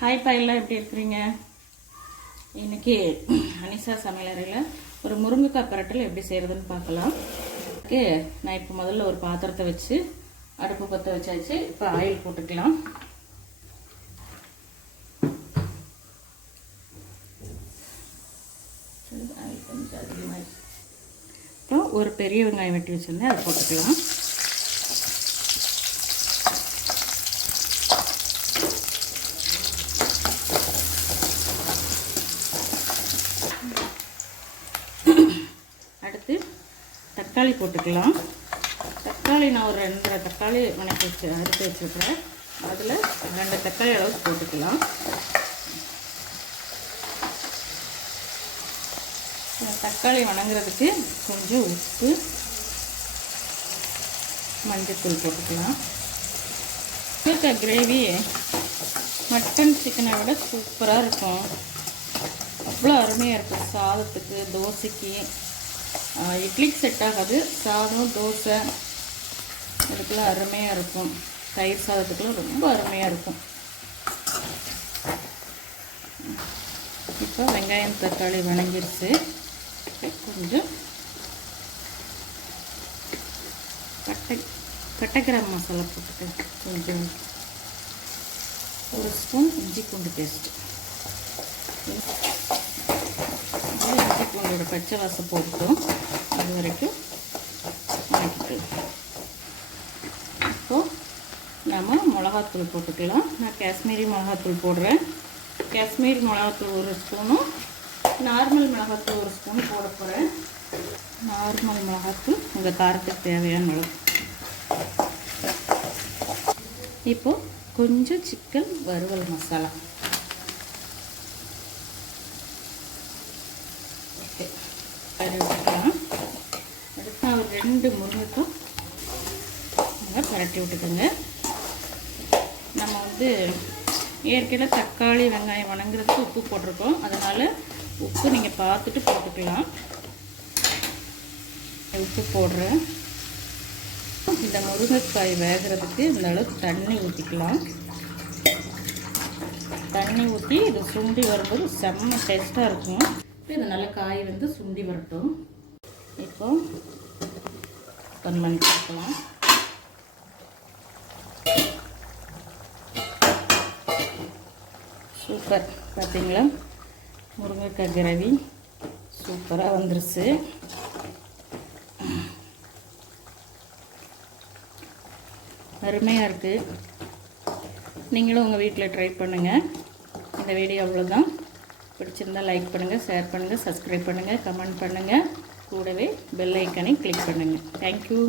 Hi பாயெல்லாம் எப்படி இருக்கிறீங்க? இன்னைக்கு அனிஷா சமையலறையில் ஒரு முருங்கைக்காய் பிரட்டல் எப்படி செய்கிறதுன்னு பார்க்கலாம். ஓகே, நான் இப்போ முதல்ல ஒரு பாத்திரத்தை வச்சு அடுப்பு பற்ற வச்சாச்சு. இப்போ ஆயில் போட்டுக்கலாம். ஆயில் கொஞ்சம் அதிகமாக. இப்போ ஒரு பெரிய வெங்காயம் வெட்டி வச்சுருந்தேன், அதை போட்டுக்கலாம். அடுத்து தக்காளி போட்டுக்கலாம். தக்காளி நான் ஒரு 2 தக்காளி அறுத்து வச்சுருக்கிறேன். அதில் 2 தக்காளி அளவுக்கு போட்டுக்கலாம். தக்காளி வணங்குறதுக்கு கொஞ்சம் உப்பு, மஞ்சத்தூள் போட்டுக்கலாம். கிரேவி மட்டன் சிக்கனை விட சூப்பராக இருக்கும். அவ்வளோ அருமையாக இருக்கும். சாதத்துக்கு, தோசைக்கு, இட்லிக்கு செட் ஆகாது. சாதம், தோசை இதுக்கெல்லாம் அருமையாக இருக்கும். தயிர் சாதத்துக்கெல்லாம் ரொம்ப அருமையாக இருக்கும். இப்போ வெங்காயம் தக்காளி வணங்கிருச்சு. கொஞ்சம் பட்டை கிராம்பு மசாலா போட்டுட்டு கொஞ்சம் 1 ஸ்பூன் இஞ்சி பூண்டு பேஸ்ட்டு. இஞ்சி பூண்டோட பச்சை வாசம் போட்டுட்டோம். அது வரைக்கும் வணக்கிட்டு இப்போது நம்ம மிளகாத்தூள் போட்டுக்கலாம். நான் காஷ்மீரி மிளகாத்தூள் போடுறேன். காஷ்மீரி மிளகாத்தூள் 1 ஸ்பூனும் நார்மல் மிளகாத்தூள் 1 ஸ்பூன் போட போகிறேன். நார்மல் மிளகாத்தூள் உங்கள் காரத்துக்கு தேவையான மிளகு. இப்போது கொஞ்சம் சிக்கன் வறுவல் மசாலா. ஓகே, அது வச்சுக்கலாம். அடுத்து நான் ஒரு 2 முருங்கைக்காய் நல்லா பரட்டி விட்டுக்கோங்க. நம்ம ஏற்கனவே தக்காளி வெங்காயம் வணங்குறதுக்கு உப்பு போட்டிருக்கோம். அதனால் உப்பு நீங்கள் பார்த்துட்டு போட்டுக்கலாம். உப்பு போடுறேன். இந்த முருங்கைக்காய் வேகிறதுக்கு இந்த அளவுக்கு தண்ணி ஊற்றிக்கலாம். தண்ணி ஊற்றி இது சுண்டி வரும்போது செம்ம டேஸ்ட்டாக இருக்கும். இது நல்லா காய் சுண்டி வரட்டும். இப்போ பண்ணி பார்க்கலாம். சூப்பர், பார்த்தீங்களா? முருங்கைக்காய் கிரேவி சூப்பராக வந்துருச்சு. அருமையாக இருக்குது. நீங்களும் உங்கள் வீட்டில் ட்ரை பண்ணுங்கள். இந்த வீடியோ அவ்வளோதான். பிடிச்சிருந்தால் லைக் பண்ணுங்கள், ஷேர் பண்ணுங்கள், சப்ஸ்கிரைப் பண்ணுங்கள், கமெண்ட் பண்ணுங்கள். கூடவே பெல் ஐக்கனை கிளிக் பண்ணுங்கள். தேங்க்யூ.